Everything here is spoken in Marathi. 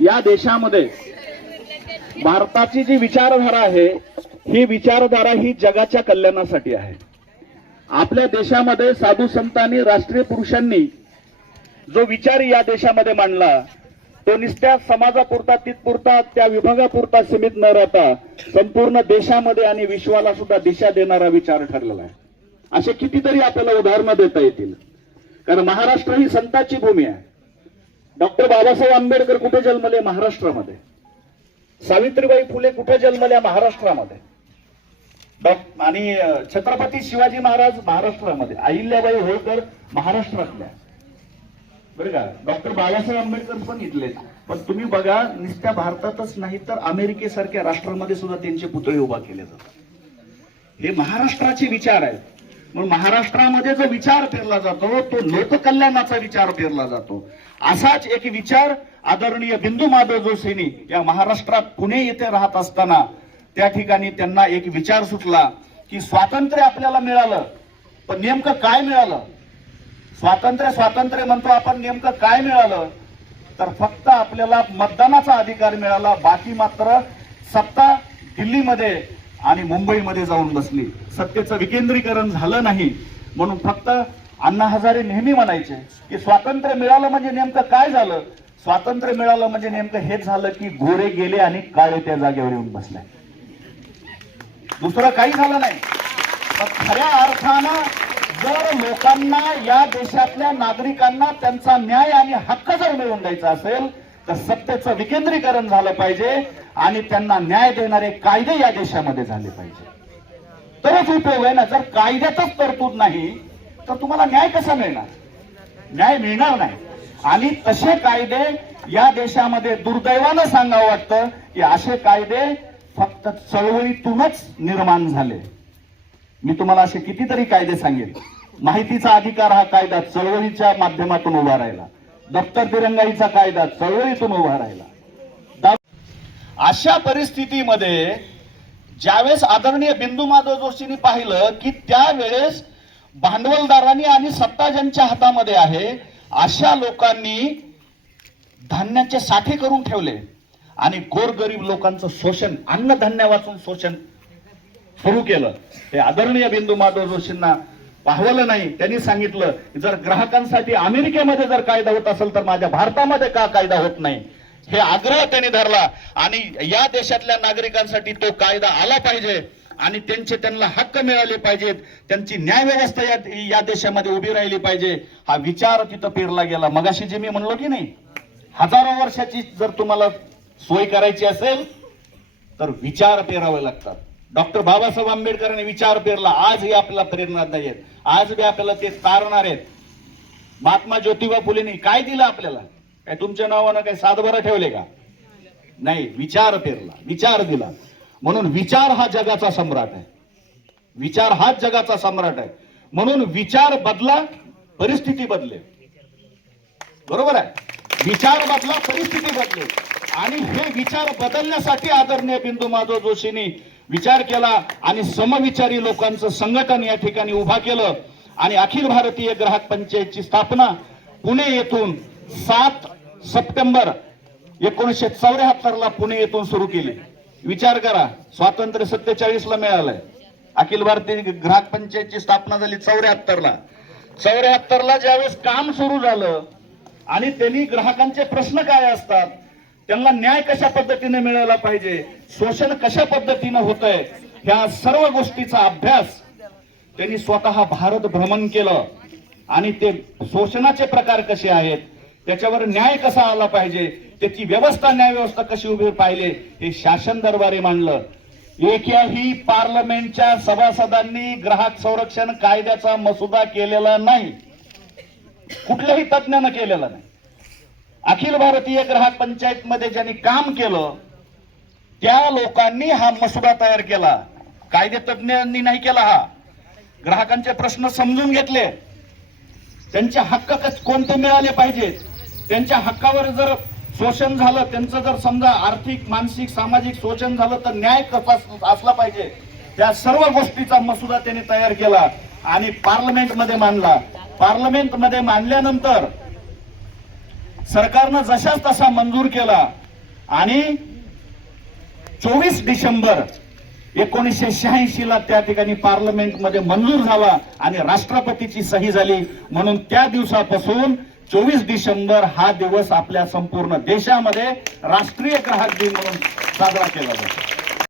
या देशामध्ये भारताची जी विचारधारा आहे ही विचारधारा ही जगाच्या कल्याणासाठी आहे। आपल्या देशामध्ये साधू संतांनी, राष्ट्रीय पुरुषांनी जो विचार या देशामध्ये मांडला तो नुसत्या समाजापुरता, तिथपुरता, त्या विभागापुरता सीमित न राहता संपूर्ण देशामध्ये आणि विश्वाला सुद्धा दिशा देणारा विचार ठरलेला आहे। असे कितीतरी आपल्याला उदाहरणं देता येतील, कारण महाराष्ट्र ही संतांची भूमी आहे। डॉक्टर बाबासाहेब आंबेडकर कुठे जन्मले? महाराष्ट्रामध्ये। सावित्रीबाई फुले कुठे जन्मल्या? महाराष्ट्रामध्ये। आणि छत्रपती शिवाजी महाराज महाराष्ट्रामध्ये, अहिल्याबाई होळकर महाराष्ट्रातल्या, बरं का। डॉक्टर बाबासाहेब आंबेडकर पण इथले। पण तुम्ही बघा, नुसत्या भारतातच नाही तर अमेरिकेसारख्या राष्ट्रांमध्ये सुद्धा त्यांचे पुतळे उभा केले जातात। हे महाराष्ट्राचे विचार आहेत। म्हणून महाराष्ट्रामध्ये जो विचार पेरला जातो तो लोककल्याणाचा विचार पेरला जातो। असाच एक विचार आदरणीय बिंदू माधव जोशींनी या महाराष्ट्रात पुणे येथे राहत असताना त्या ठिकाणी त्यांना एक विचार सुचला की स्वातंत्र्य आपल्याला मिळालं, पण नेमकं काय मिळालं? स्वातंत्र्य म्हणतो आपण, नेमकं काय मिळालं? तर फक्त आपल्याला मतदानाचा अधिकार मिळाला, बाकी मात्र सत्ता दिल्लीमध्ये आणि मुंबईमध्ये जाऊन बसली। सत्तेचं विकेंद्रीकरण झालं नाही। म्हणून फक्त अण्णा हजारे नेहमी म्हणायचे की स्वातंत्र्य मिळालं म्हणजे नेमकं काय झालं? स्वातंत्र्य मिळालं म्हणजे नेमकं हेच झालं की घोडे गेले आणि काळे त्या जागेवर येऊन बसले, दुसरं काही झालं नाही। पण खऱ्या अर्थानं जर लोकांना, या देशातल्या नागरिकांना त्यांचा न्याय आणि हक्क जर मिळवून द्यायचा असेल तर सत्तेचं विकेंद्रीकरण झालं पाहिजे आणि त्यांना न्याय देणारे कायदे या देशामध्ये झाले पाहिजे, तरच उपयोग आहे ना। जर कायद्यातच तरतूद नाही तर तुम्हाला न्याय कसा मिळणार? न्याय मिळणार नाही। आणि तसे कायदे या देशामध्ये दुर्दैवानं सांगावं वाटतं की असे कायदे फक्त चळवळीतूनच निर्माण झाले। मी तुम्हाला असे कितीतरी कायदे सांगेन। माहितीचा अधिकार हा कायदा चळवळीच्या माध्यमातून उभा राहिला, दफ्तर दिरंगाईचा कायदा चळवळीतून उभा राहिला। अशा परिस्थितीमध्ये ज्यावेळेस आदरणीय बिंदू माधव जोशींनी पाहिलं की त्यावेळेस भांडवलदारांनी आणि सत्ता ज्यांच्या हातामध्ये आहे अशा लोकांनी धान्याचे साठे करून ठेवले आणि गोरगरीब लोकांचं शोषण, अन्नधान्य वाचून शोषण सुरू केलं। ते आदरणीय बिंदू माधव जोशींना पाहवलं नाही। त्यांनी सांगितलं जर ग्राहकांसाठी अमेरिकेमध्ये जर कायदा होत असेल तर माझ्या भारतामध्ये का कायदा होत नाही? हे आग्रह त्यांनी धरला आणि या देशातल्या नागरिकांसाठी तो कायदा आला पाहिजे आणि त्यांना हक्क मिळाले पाहिजेत, त्यांची न्याय व्यवस्था या देशामध्ये उभी राहिली पाहिजे, हा विचार तिथं पेरला गेला। मगाशी जे मी म्हणलो की नाही, हजारो वर्षाची जर तुम्हाला सोय करायची असेल तर विचार पेरावे लागतात। डॉक्टर बाबासाहेब आंबेडकरांनी विचार पेरला, आजही आपल्याला प्रेरणादायी आहेत, आज बी आपल्याला ते तारणार आहेत। महात्मा ज्योतिबा फुलेंनी काय दिलं आपल्याला? काय तुमच्या नावानं काय सातबारा ठेवले का? नाही, विचार पेरला, विचार दिला। म्हणून विचार हा जगाचा सम्राट आहे, विचार हाच जगाचा सम्राट आहे। म्हणून विचार बदला, परिस्थिती बदले, बरोबर आहे। विचार बदला, परिस्थिती बदले। आणि हे विचार बदलण्यासाठी आदरणीय बिंदू माधव जोशींनी विचार केला आणि समविचारी लोकांचं संघटन या ठिकाणी उभा केलं आणि अखिल भारतीय ग्राहक पंचायतची स्थापना पुणे येथून 7 सप्टेंबर 1974 ला पुणे येथून सुरू केली। विचार करा, स्वातंत्र्य 47 ला मिळालंय, अखिल भारतीय ग्राहक पंचायतची स्थापना झाली 74 ला। 74 ला ज्यावेळेस काम सुरू झालं आणि त्यांनी ग्राहकांचे प्रश्न काय असतात, त्यांना न्याय कशा पद्धतीने मिळाला पाहिजे, शोषण कशा पद्धतीने होतंय, ह्या सर्व गोष्टीचा अभ्यास त्यांनी स्वतः भारत भ्रमण केलं आणि ते शोषणाचे प्रकार कसे आहेत, त्याच्यावर न्याय कसा आला पाहिजे, त्याची व्यवस्था, न्याय व्यवस्था कशी उभी पाहिजे हे शासन दरबारी मांडलं। एकही पार्लमेंटच्या सभासदांनी ग्राहक संरक्षण कायद्याचा मसुदा केलेला नाही, कुठल्याही तज्ञानं केलेला नाही। अखिल भारतीय ग्राहक पंचायत मध्ये ज्यांनी काम केलं त्या लोकांनी हा मसुदा तयार केला, कायदे तज्ञांनी नाही केला। हा ग्राहकांचे प्रश्न समजून घेतले, त्यांचे हक्क कोणते मिळाले पाहिजेत, त्यांच्या हक्कावर जर शोषण झालं, त्यांचं जर समजा आर्थिक, मानसिक, सामाजिक शोषण झालं तर न्याय कसा असला पाहिजे, त्या सर्व गोष्टीचा मसुदा त्यांनी तयार केला आणि पार्लमेंट मध्ये मांडला। पार्लमेंट मध्ये मांडल्यानंतर सरकारनं जशाच तसा मंजूर केला आणि 24 डिसेंबर 1986 ला त्या ठिकाणी पार्लमेंटमध्ये मंजूर झाला आणि राष्ट्रपतीची सही झाली. म्हणून त्या दिवसापासून 24 डिसेंबर हा दिवस आपल्या संपूर्ण देशामध्ये राष्ट्रीय ग्राहक दिन म्हणून साजरा केला जातो.